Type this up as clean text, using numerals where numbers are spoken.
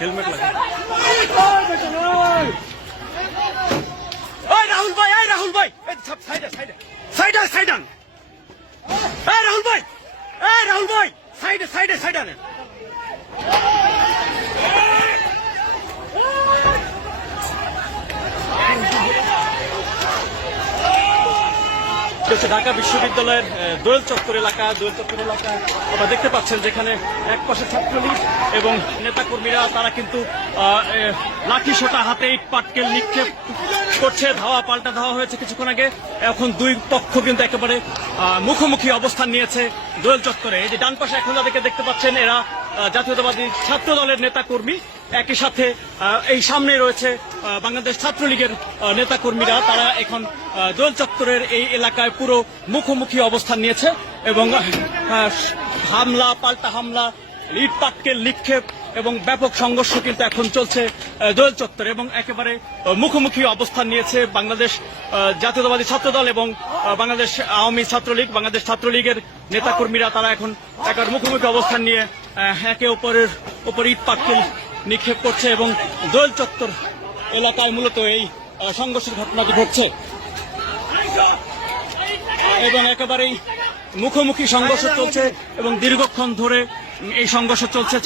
Helmet लगा राहुल भाई side Rahul भाई साइड आने ঢাকা বিশ্ববিদ্যালয়ের দোয়েল চত্বর এলাকা আপনারা দেখতে পাচ্ছেন যেখানে এক পাশে ছাত্রলীগ এবং নেতাকর্মীরা তারা কিন্তু লাঠি সোটা হাতে ইট পাটকেল নিক্ষেপ করছে। ধাওয়া পাল্টা ধাওয়া হয়েছে কিছুক্ষণ আগে। এখন দুই পক্ষ কিন্তু একেবারে মুখোমুখি অবস্থান নিয়েছে দোয়েল চত্বরে। এই যে ডান পাশে এখন যাদেরকে দেখতে পাচ্ছেন এরা জাতীয়তাবাদী ছাত্র দলের নেতাকর্মী, একই সাথে এই সামনে রয়েছে বাংলাদেশ ছাত্রলীগের নেতাকর্মীরা। তারা এখন দোয়েল চত্বরের এই এলাকায় পুরো মুখোমুখি অবস্থান নিয়েছে এবং হামলা পাল্টা হামলা, ইট পাটকেল নিক্ষেপ এবং ব্যাপক সংঘর্ষ কিন্তু এখন চলছে দোয়েল চত্বরে এবং একেবারে মুখোমুখি অবস্থান নিয়েছে বাংলাদেশ জাতীয়তাবাদী ছাত্র দল এবং বাংলাদেশ আওয়ামী ছাত্রলীগ। বাংলাদেশ ছাত্রলীগের নেতাকর্মীরা তারা এখন একেবারে মুখোমুখি অবস্থান নিয়ে একে অপরের উপর ইট পাটকেল নিক্ষেপ করছে এবং দোয়েল চত্বর এলাকায় মূলত এই সংঘর্ষের ঘটনাটি ঘটছে এবং একেবারেই মুখোমুখি সংঘর্ষ চলছে এবং দীর্ঘক্ষণ ধরে এই সংঘর্ষ চলছে।